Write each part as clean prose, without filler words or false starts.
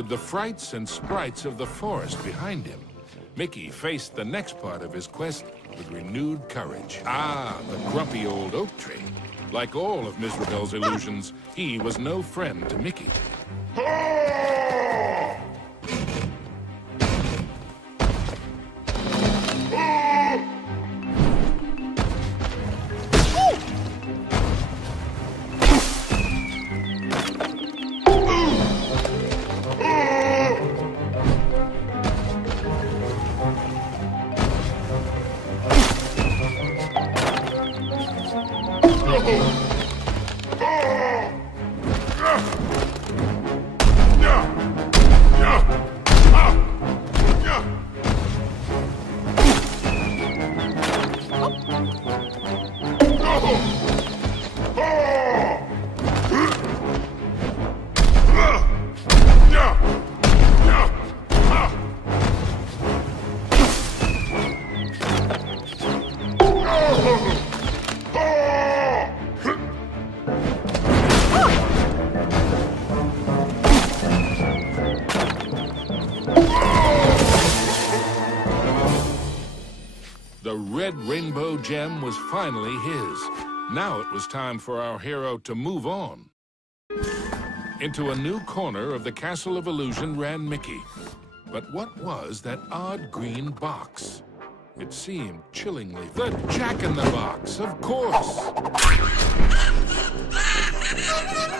With the frights and sprites of the forest behind him, Mickey faced the next part of his quest with renewed courage. Ah, the grumpy old oak tree. Like all of Mizrabel's illusions, he was no friend to Mickey. The red rainbow gem was finally his. Now it was time for our hero to move on. Into a new corner of the Castle of Illusion ran Mickey. But what was that odd green box? It seemed chillingly... The Jack-in-the-Box, of course!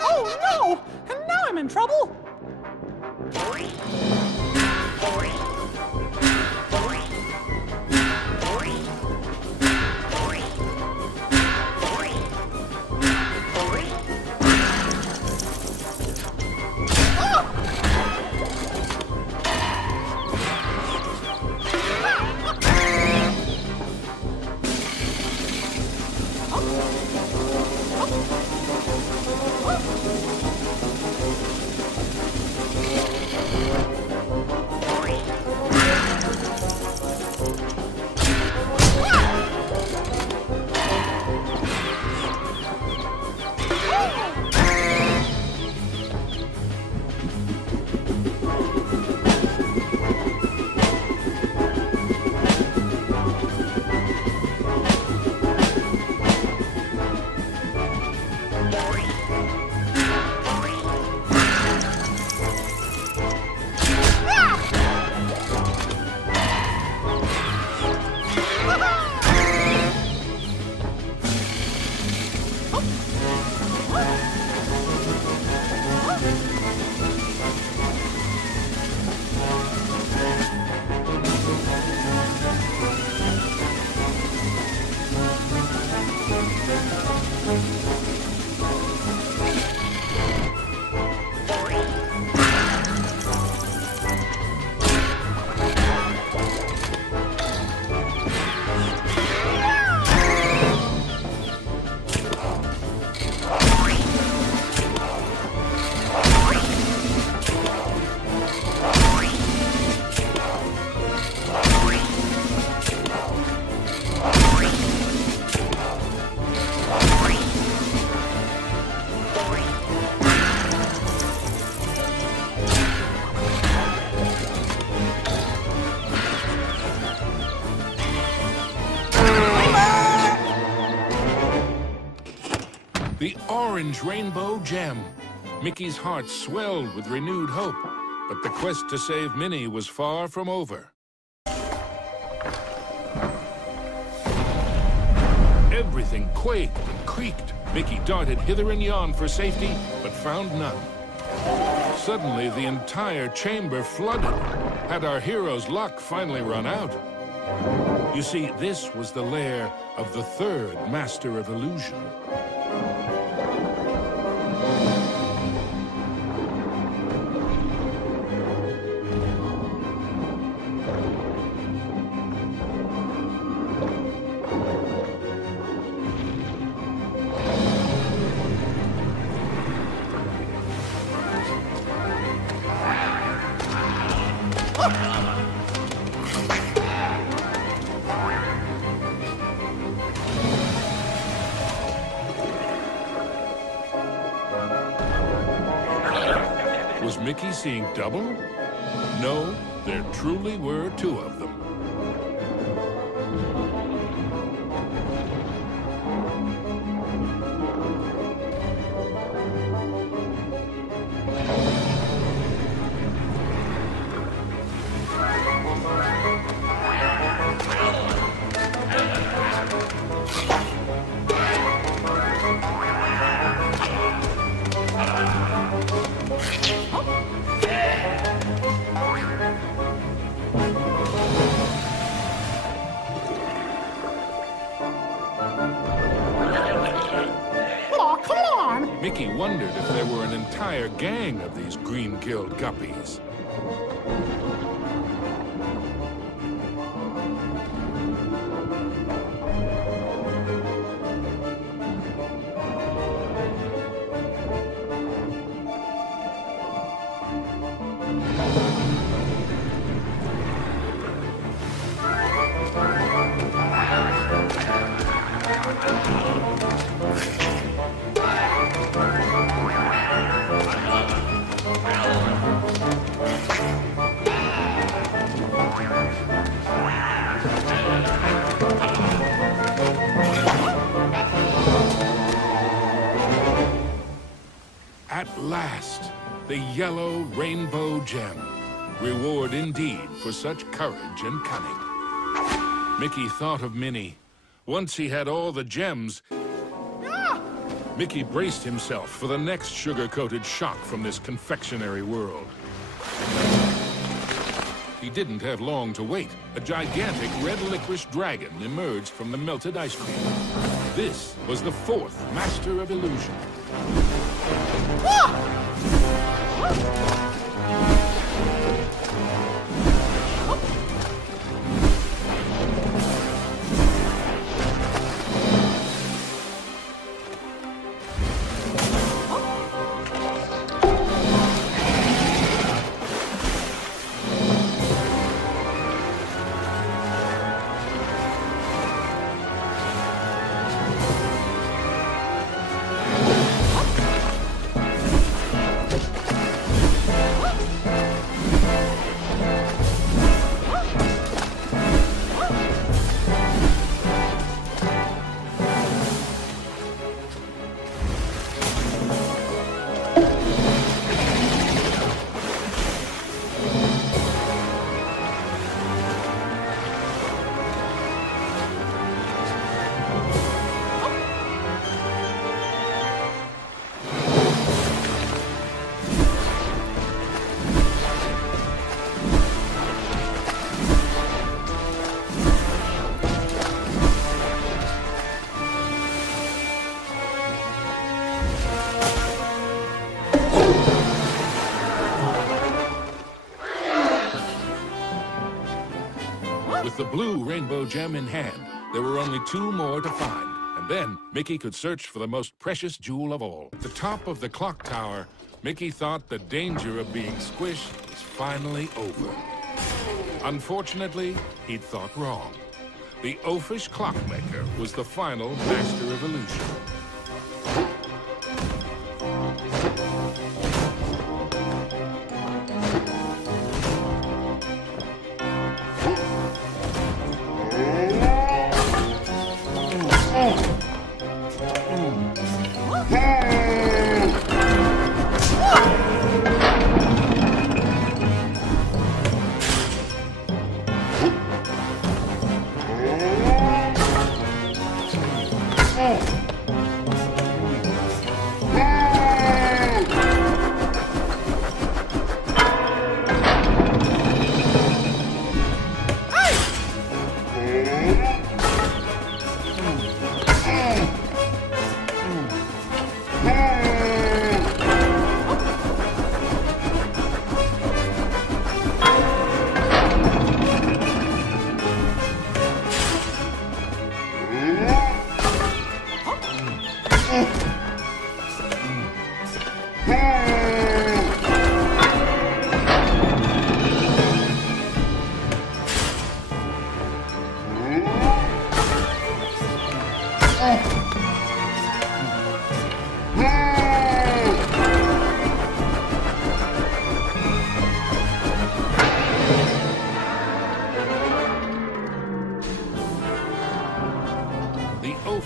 Oh no! And now I'm in trouble! The orange rainbow gem. Mickey's heart swelled with renewed hope, but the quest to save Minnie was far from over. Everything quaked and creaked. Mickey darted hither and yon for safety, but found none. Suddenly, the entire chamber flooded. Had our hero's luck finally run out? You see, this was the lair of the third Master of Illusion. Was Mickey's seeing double? No, there truly were two of them. Mickey wondered if there were an entire gang of these green-killed guppies. At last, the yellow rainbow gem. Reward indeed for such courage and cunning. Mickey thought of Minnie. Once he had all the gems, Mickey braced himself for the next sugar-coated shock from this confectionery world. He didn't have long to wait. A gigantic red licorice dragon emerged from the melted ice cream. This was the fourth Master of Illusion. With the blue rainbow gem in hand, there were only two more to find. And then Mickey could search for the most precious jewel of all. At the top of the clock tower, Mickey thought the danger of being squished was finally over. Unfortunately, he'd thought wrong. The oafish clockmaker was the final Master of Illusion.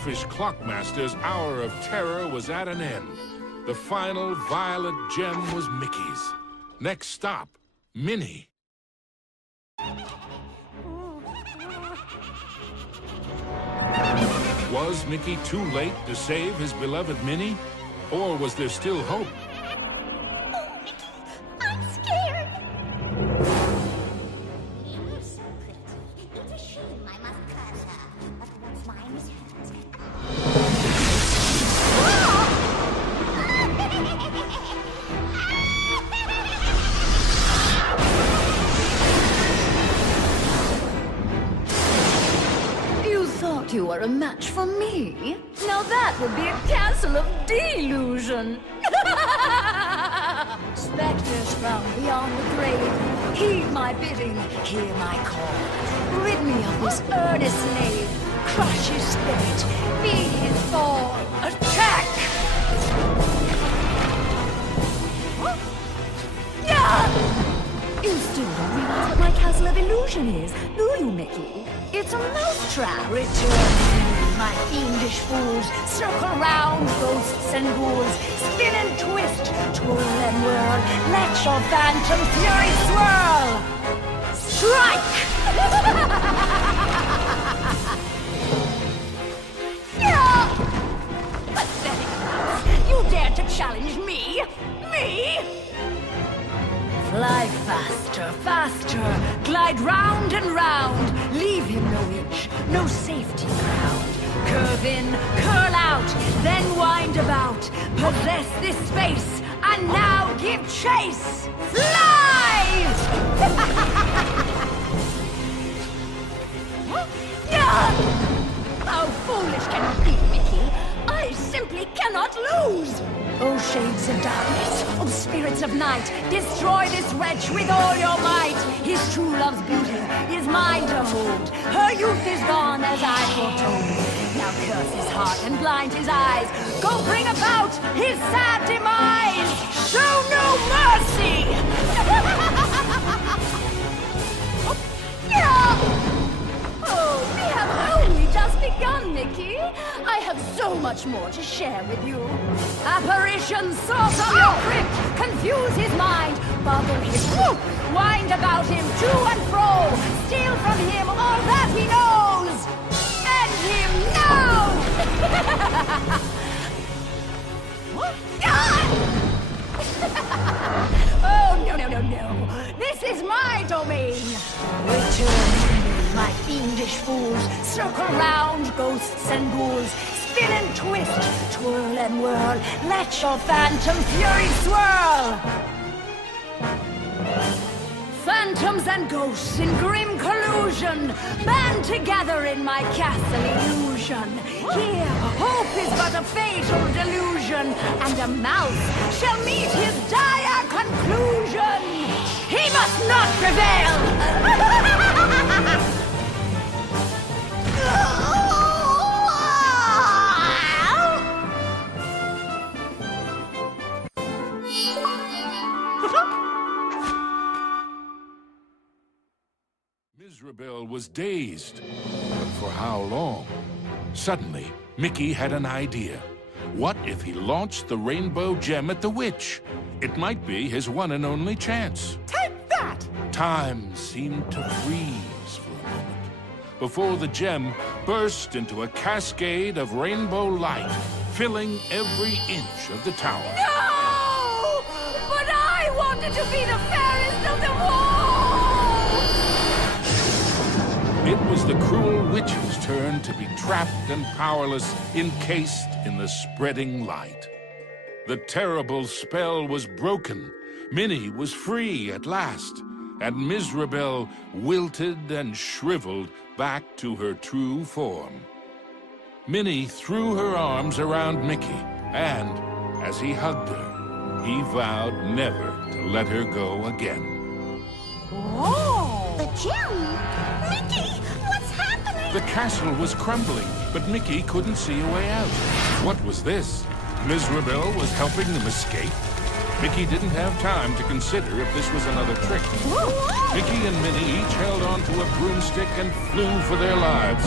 selfish clockmaster's hour of terror was at an end. The final violet gem was Mickey's. Next stop, Minnie. Was Mickey too late to save his beloved Minnie? Or was there still hope? Oh, Mickey, I'm scared. You're so pretty. It's a shame I must hurt her. But what's mine is hers. You thought you were a match for me? Now that would be a castle of delusion. Spectres from beyond the grave, heed my bidding, hear my call. Rid me of this earnest slave, crush his spirit, be his fall. Attack! You still don't realize what my castle of illusion is, do you, Mickey? It's a mousetrap. Return to me, my fiendish fools. Circle round, ghosts and ghouls. Spin and twist, twirl and whirl. Let your phantom fury swirl. Strike! Pathetic mouse! You dare to challenge me? Me? Fly faster, faster, glide round and round. Leave him no inch, no safety ground. Curve in, curl out, then wind about. Possess this space, and now give chase. Fly! How foolish can you be, Mickey? I simply cannot lose! Oh, shades of darkness, oh, spirits of night, destroy this wretch with all your might! His true love's beauty is mine to hold. Her youth is gone as I foretold. Now curse his heart and blind his eyes. Go bring about his sad demise! Show no mercy! Oh, we have only just begun, Mickey. I have so much more to share with you. Apparitions source of your crypt, confuse his mind, boggle his whoop, wind about him to and fro, steal from him all that he knows. End him now! Oh, no. This is my domain. Return, my fiendish fools. Circle round, ghosts and ghouls. Spin and twist, twirl and whirl. Let your phantom fury swirl. Phantoms and ghosts in grim collusion band together in my castle illusion. Here, hope is but a fatal delusion, and a mouse shall meet his dire conclusion. He must not prevail! Mizrabel was dazed. But for how long? Suddenly, Mickey had an idea. What if he launched the rainbow gem at the witch? It might be his one and only chance. Take that! Time seemed to freeze for a moment before the gem burst into a cascade of rainbow light, filling every inch of the tower. No! But I wanted to be the fairest of them all! It was the cruel witch's turn to be trapped and powerless, encased in the spreading light. The terrible spell was broken. Minnie was free at last, and Mizrabel wilted and shriveled back to her true form. Minnie threw her arms around Mickey, and as he hugged her, he vowed never to let her go again. Whoa! The gem? Mickey, what's happening? The castle was crumbling, but Mickey couldn't see a way out. What was this? Mizrabel was helping them escape? Mickey didn't have time to consider if this was another trick. Mickey and Minnie each held onto a broomstick and flew for their lives.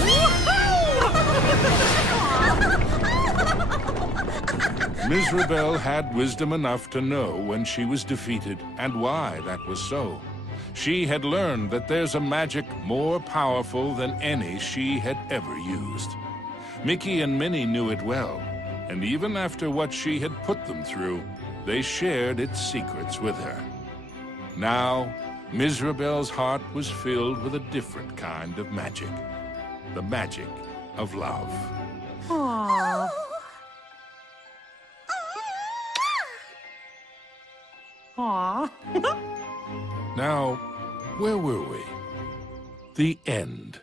Mizrabel had wisdom enough to know when she was defeated and why that was so. She had learned that there's a magic more powerful than any she had ever used. Mickey and Minnie knew it well, and even after what she had put them through, they shared its secrets with her. Now, Mizrabel's heart was filled with a different kind of magic. The magic of love. Aww. Aww. Now, where were we? The end.